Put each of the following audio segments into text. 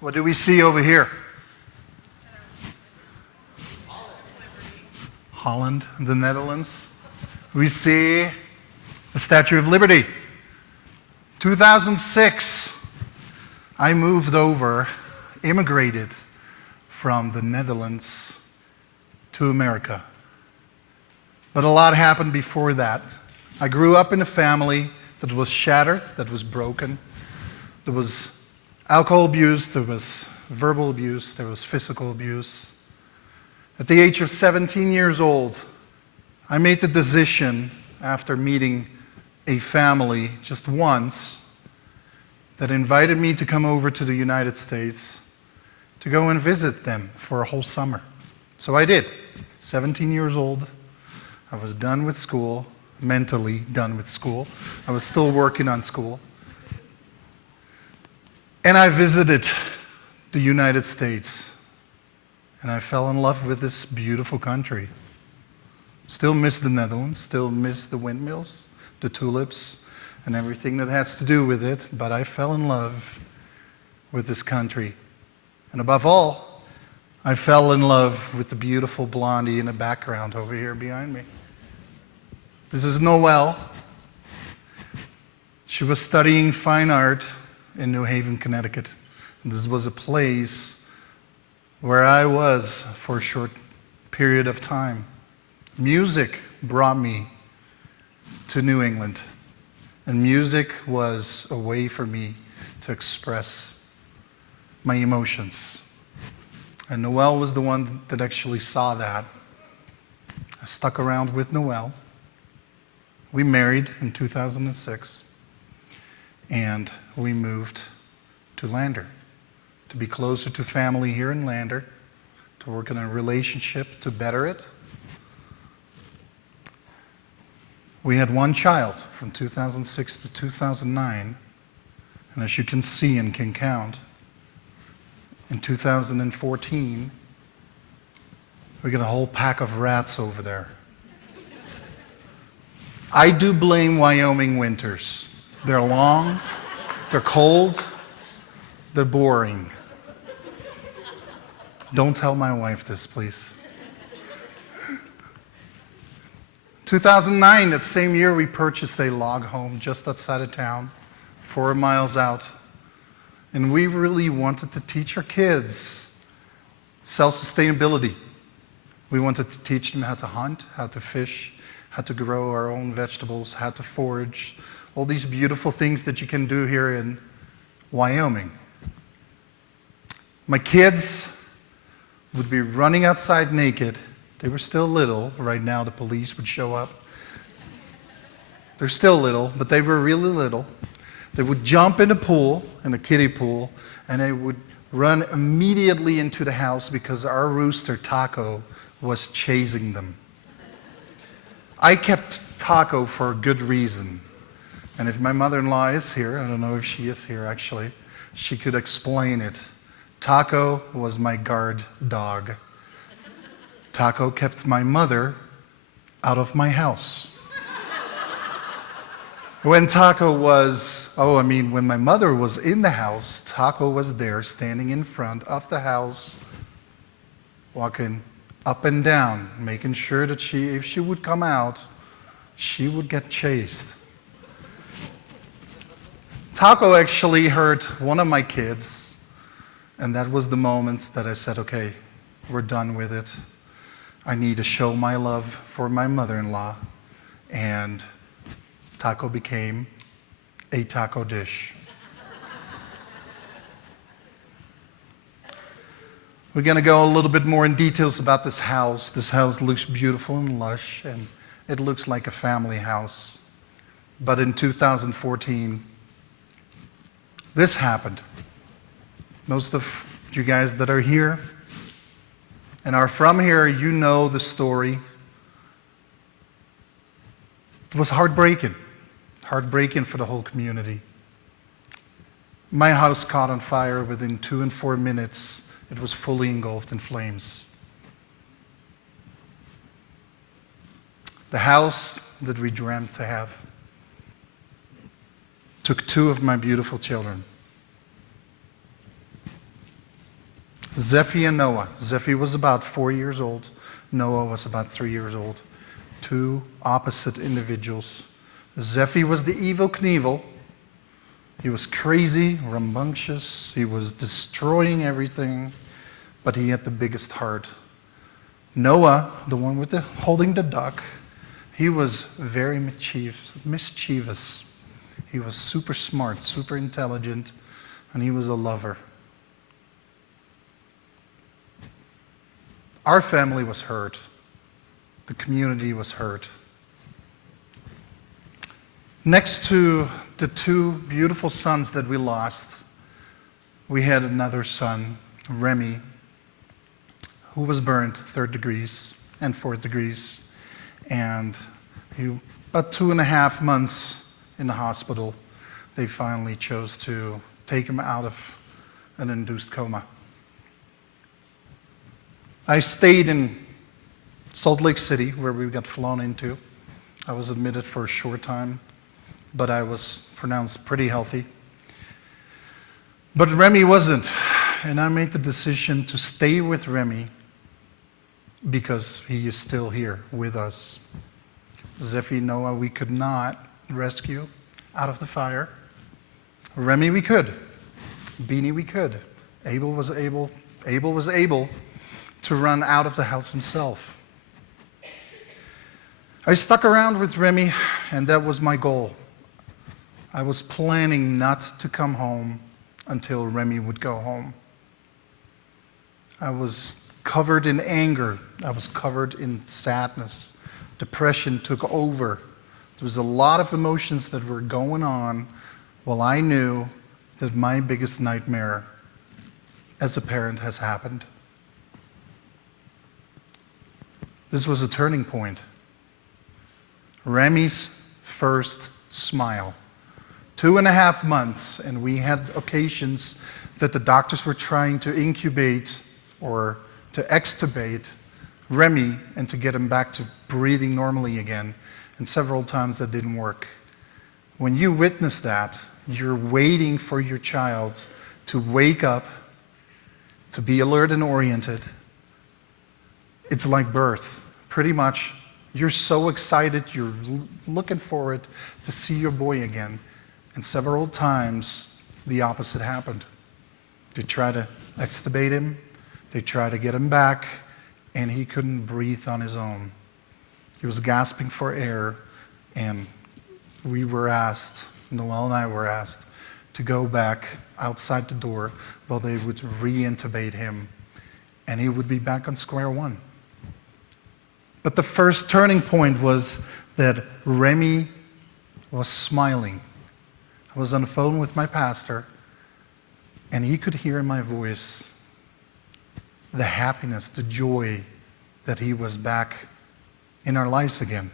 What do we see over here? Holland, the Netherlands. We see the Statue of Liberty. 2006, I moved over, immigrated from the Netherlands to America. But a lot happened before that. I grew up in a family that was shattered, that was broken. There was alcohol abuse, there was verbal abuse, there was physical abuse. At the age of 17 years old, I made the decision, after meeting a family just once, that invited me to come over to the United States to go and visit them for a whole summer. So I did. 17 years old. I was done with school, mentally done with school. I was still working on school. And I visited the United States. And I fell in love with this beautiful country. Still miss the Netherlands, still miss the windmills, the tulips, and everything that has to do with it, but I fell in love with this country. And above all, I fell in love with the beautiful blondie in the background over here behind me. This is Noelle. She was studying fine art in New Haven, Connecticut. And this was a place where I was for a short period of time. Music brought me to New England. And music was a way for me to express my emotions. And Noelle was the one that actually saw that. I stuck around with Noelle. We married in 2006. And we moved to Lander to be closer to family here in Lander, to work in a relationship to better it. We had one child from 2006 to 2009, and as you can see and can count, in 2014, we got a whole pack of rats over there. I do blame Wyoming winters. They're long, they're cold, they're boring. Don't tell my wife this, please. 2009, that same year, we purchased a log home just outside of town, 4 miles out. And we really wanted to teach our kids self-sustainability. We wanted to teach them how to hunt, how to fish, how to grow our own vegetables, how to forage, all these beautiful things that you can do here in Wyoming. My kids would be running outside naked. They were still little. Right now the police would show up. They're still little, but they were really little. They would jump in the pool, in the kiddie pool, and they would run immediately into the house because our rooster, Taco, was chasing them. I kept Taco for a good reason. And if my mother-in-law is here, I don't know if she is here actually, she could explain it. Taco was my guard dog. Taco kept my mother out of my house. When my mother was in the house, Taco was there standing in front of the house, walking up and down, making sure that if she would come out, she would get chased. Taco actually hurt one of my kids, and that was the moment that I said, okay, we're done with it. I need to show my love for my mother-in-law, and Taco became a taco dish. We're going to go a little bit more in details about this house. This house looks beautiful and lush, and it looks like a family house. But in 2014, this happened. Most of you guys that are here and are from here, you know the story. It was heartbreaking for the whole community. My house caught on fire within 2 and 4 minutes. It was fully engulfed in flames. The house that we dreamt to have took 2 of my beautiful children. Zephy and Noah. Zephy was about 4 years old. Noah was about 3 years old. Two opposite individuals. Zephy was the evil Knievel. He was crazy, rambunctious. He was destroying everything, but he had the biggest heart. Noah, the one with holding the duck, he was very mischievous. He was super smart, super intelligent, and he was a lover. Our family was hurt. The community was hurt. Next to the two beautiful sons that we lost, we had another son, Remy, who was burned 3rd degrees and 4th degrees. And he, about 2.5 months in the hospital, they finally chose to take him out of an induced coma. I stayed in Salt Lake City, where we got flown into. I was admitted for a short time, but I was pronounced pretty healthy. But Remy wasn't, and I made the decision to stay with Remy because he is still here with us. Zephy, Noah, we could not rescue out of the fire. Remy, we could. Beanie, we could. Abel was able to run out of the house himself. I stuck around with Remy, and that was my goal. I was planning not to come home until Remy would go home. I was covered in anger. I was covered in sadness. Depression took over. There was a lot of emotions that were going on while I knew that my biggest nightmare as a parent has happened. This was a turning point. Remy's first smile. 2.5 months, and we had occasions that the doctors were trying to incubate or to extubate Remy and to get him back to breathing normally again. And several times that didn't work. When you witness that, you're waiting for your child to wake up, to be alert and oriented. It's like birth. Pretty much, you're so excited, you're looking forward to see your boy again. And several times, the opposite happened. They tried to extubate him, they tried to get him back, and he couldn't breathe on his own. He was gasping for air, and we were asked, Noel and I were asked, to go back outside the door while they would re-intubate him, and he would be back on square one. But the first turning point was that Remy was smiling. I was on the phone with my pastor, and he could hear in my voice the happiness, the joy that he was back in our lives again.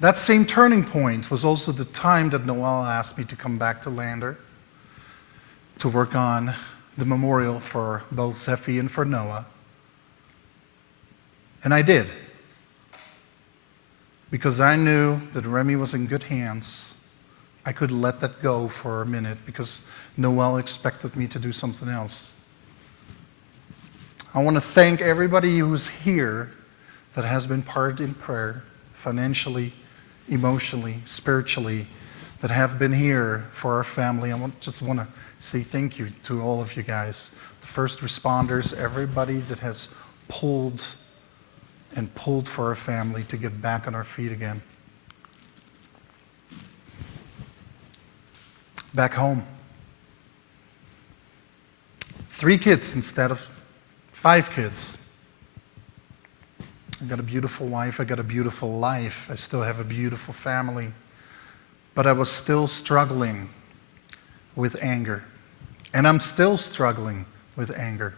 That same turning point was also the time that Noel asked me to come back to Lander to work on the memorial for both Zephy and for Noah. And I did, because I knew that Remy was in good hands. I could let that go for a minute because Noel expected me to do something else. I want to thank everybody who's here that has been part in prayer, financially, emotionally, spiritually, that have been here for our family. Just want to say thank you to all of you guys, the first responders, everybody that has pulled for our family to get back on our feet again. Back home. 3 kids instead of 5 kids. I got a beautiful wife, I got a beautiful life, I still have a beautiful family. But I was still struggling with anger. And I'm still struggling with anger.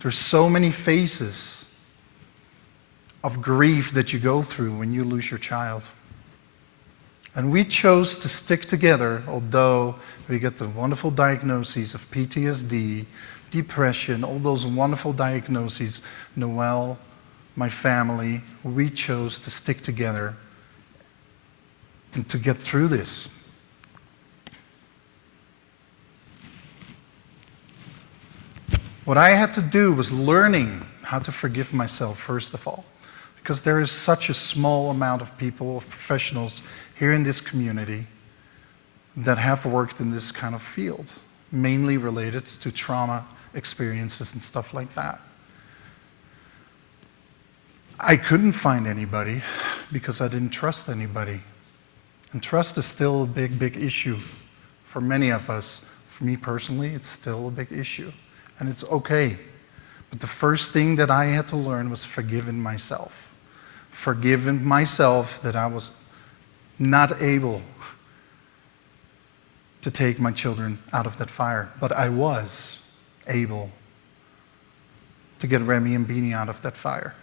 There's so many phases of grief that you go through when you lose your child. And we chose to stick together, although we get the wonderful diagnoses of PTSD, depression, all those wonderful diagnoses. Noel, my family, we chose to stick together and to get through this. What I had to do was learning how to forgive myself, first of all, because there is such a small amount of people, of professionals here in this community that have worked in this kind of field, mainly related to trauma experiences and stuff like that. I couldn't find anybody because I didn't trust anybody. And trust is still a big, big issue for many of us. For me personally, it's still a big issue. And it's okay. But the first thing that I had to learn was forgiving myself. Forgiving myself that I was not able to take my children out of that fire. But I was able to get Remy and Beanie out of that fire.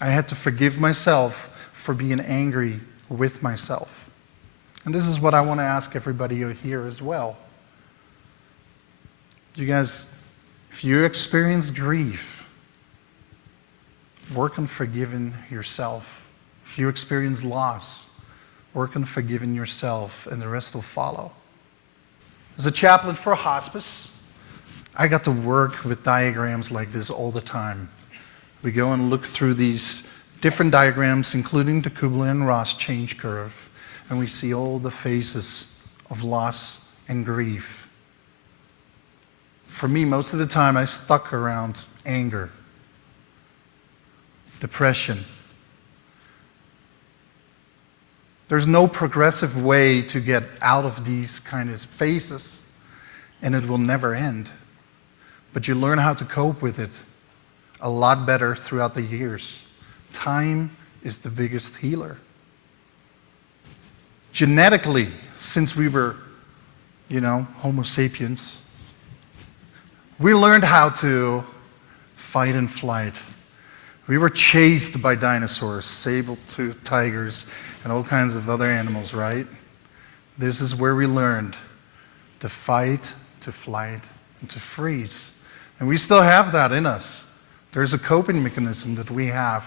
I had to forgive myself for being angry with myself. And this is what I want to ask everybody here as well. You guys, if you experience grief, work on forgiving yourself. If you experience loss, work on forgiving yourself, and the rest will follow. As a chaplain for hospice, I got to work with diagrams like this all the time. We go and look through these different diagrams, including the Kubler-Ross change curve, and we see all the phases of loss and grief. For me, most of the time, I stuck around anger, depression. There's no progressive way to get out of these kind of phases, and it will never end. But you learn how to cope with it a lot better throughout the years. Time is the biggest healer. Genetically, since we were, Homo sapiens, we learned how to fight and flight. We were chased by dinosaurs, saber-toothed tigers, and all kinds of other animals, right? This is where we learned to fight, to flight, and to freeze. And we still have that in us. There's a coping mechanism that we have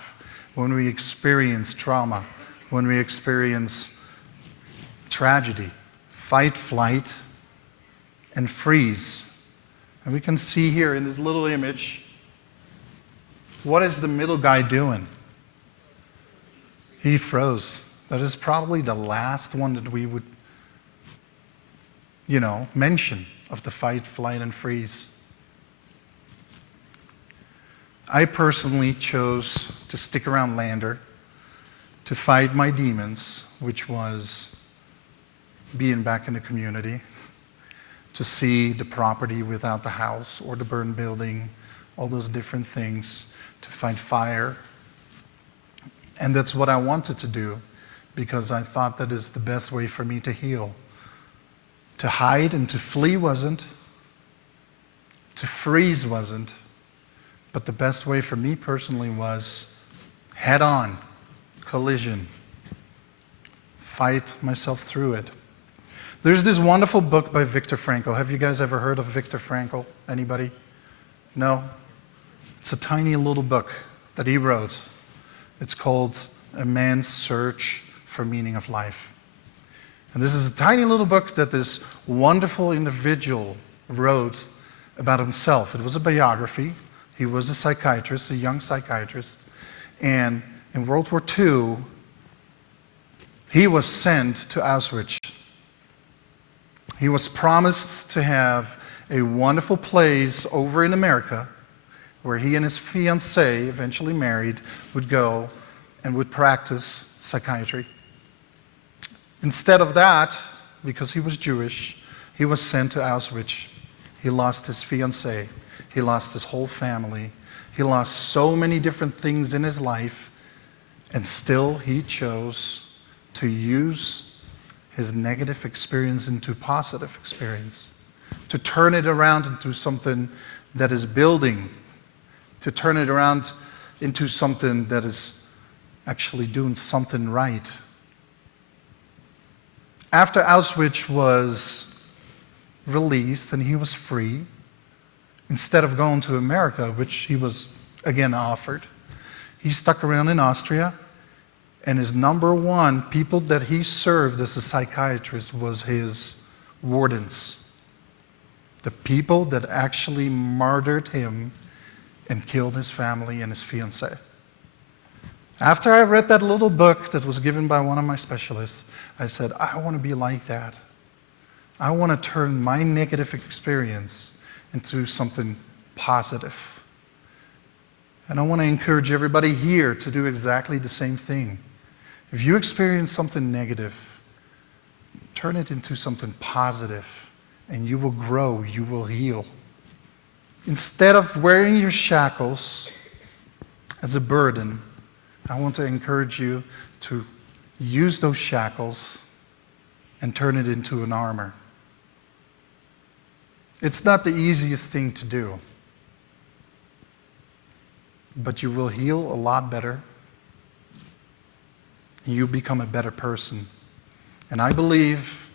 when we experience trauma, when we experience tragedy. Fight, flight, and freeze. And we can see here in this little image, what is the middle guy doing? He froze. That is probably the last one that we would, mention of the fight, flight, and freeze. I personally chose to stick around Lander to fight my demons, which was being back in the community, to see the property without the house or the burned building, all those different things, to fight fire. And that's what I wanted to do because I thought that is the best way for me to heal. To hide and to flee wasn't. To freeze wasn't. But the best way for me personally was head-on, collision, fight myself through it. There's this wonderful book by Viktor Frankl. Have you guys ever heard of Viktor Frankl? Anybody? No? It's a tiny little book that he wrote. It's called A Man's Search for Meaning of Life. And this is a tiny little book that this wonderful individual wrote about himself. It was a biography. He was a psychiatrist, a young psychiatrist. And in World War II, he was sent to Auschwitz. He was promised to have a wonderful place over in America where he and his fiancée, eventually married, would go and would practice psychiatry. Instead of that, because he was Jewish, he was sent to Auschwitz. He lost his fiancée. He lost his whole family. He lost so many different things in his life, and still he chose to use his negative experience into a positive experience, to turn it around into something that is building, to turn it around into something that is actually doing something right. After Auschwitz was released and he was free, instead of going to America, which he was again offered, he stuck around in Austria, and his number one people that he served as a psychiatrist was his wardens. The people that actually murdered him and killed his family and his fiancée. After I read that little book that was given by one of my specialists, I said, I want to be like that. I want to turn my negative experience into something positive. And I want to encourage everybody here to do exactly the same thing. If you experience something negative, turn it into something positive, and you will grow, you will heal. Instead of wearing your shackles as a burden, I want to encourage you to use those shackles and turn it into an armor. It's not the easiest thing to do, but you will heal a lot better, and you become a better person. And I believe,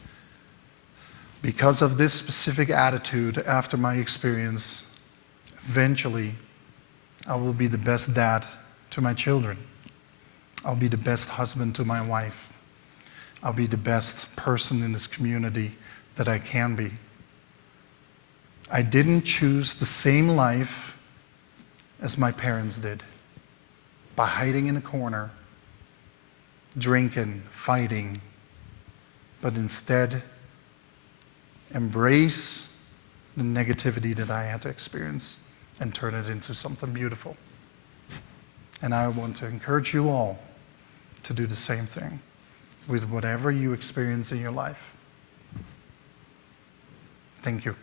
because of this specific attitude after my experience, eventually I will be the best dad to my children. I'll be the best husband to my wife. I'll be the best person in this community that I can be. I didn't choose the same life as my parents did, by hiding in a corner, drinking, fighting, but instead embrace the negativity that I had to experience and turn it into something beautiful. And I want to encourage you all to do the same thing with whatever you experience in your life. Thank you.